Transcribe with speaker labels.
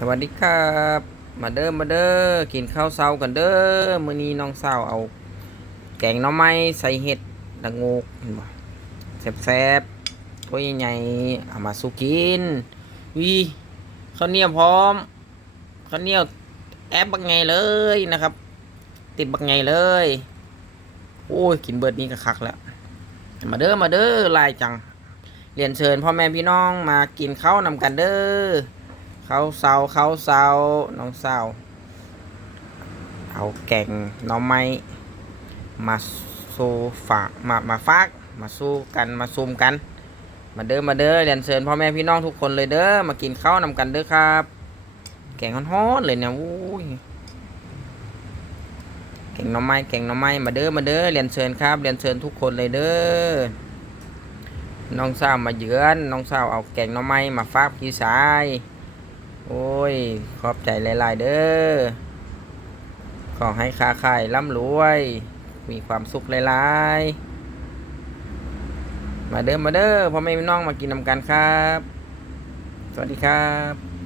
Speaker 1: สวัสดีครับ มาเด้อมาเด้อกินข้าวเช้ากันเด้อมื้อนี้น้องสาวเอา แกงหน่อไม้ใส่เห็ดละโงกเห็นบ่แซ่บๆถ้วยใหญ่ๆเอามาสู้กินวิข้าวเหนียวพร้อมข้าวเหนียวแอบบักไงเลยนะครับ ติดบักไงเลย โอ้ยกินเบิดนี้ก็คักแล้ว มาเด้อมาเด้อลายจังเรียนเชิญพ่อแม่พี่น้องมากินข้าวนำกันเด้อ ข้าวเสาข้าวเสาน้องเสาเอาแกงน่อไม้มาสู้ฝากมามาฟากมาสู้กันมาซุมกัน มาเด้อมาเด้อเรียนเชิญพ่อแม่พี่น้องทุกคนเลยเด้อมากินข้าวนำกันเด้อครับ แกงฮ้อนๆเลยเนี่ยอู้ยแกงน่อไม้แกงน่อไม้มาเด้อมาเด้อเรียนเชิญครับเรียนเชิญทุกคนเลยเด้อน้องสาวมาเยือนน้องสาวเอาแกงน่อไม้มาฝากพี่ชาย โอ้ย ขอบใจหลาย ๆ เด้อ ขอให้ค้าขายร่ำรวย มีความสุขหลาย ๆ มาเด้อ มาเด้อพ่อแม่พี่น้องมากินนำกันครับ สวัสดีครับ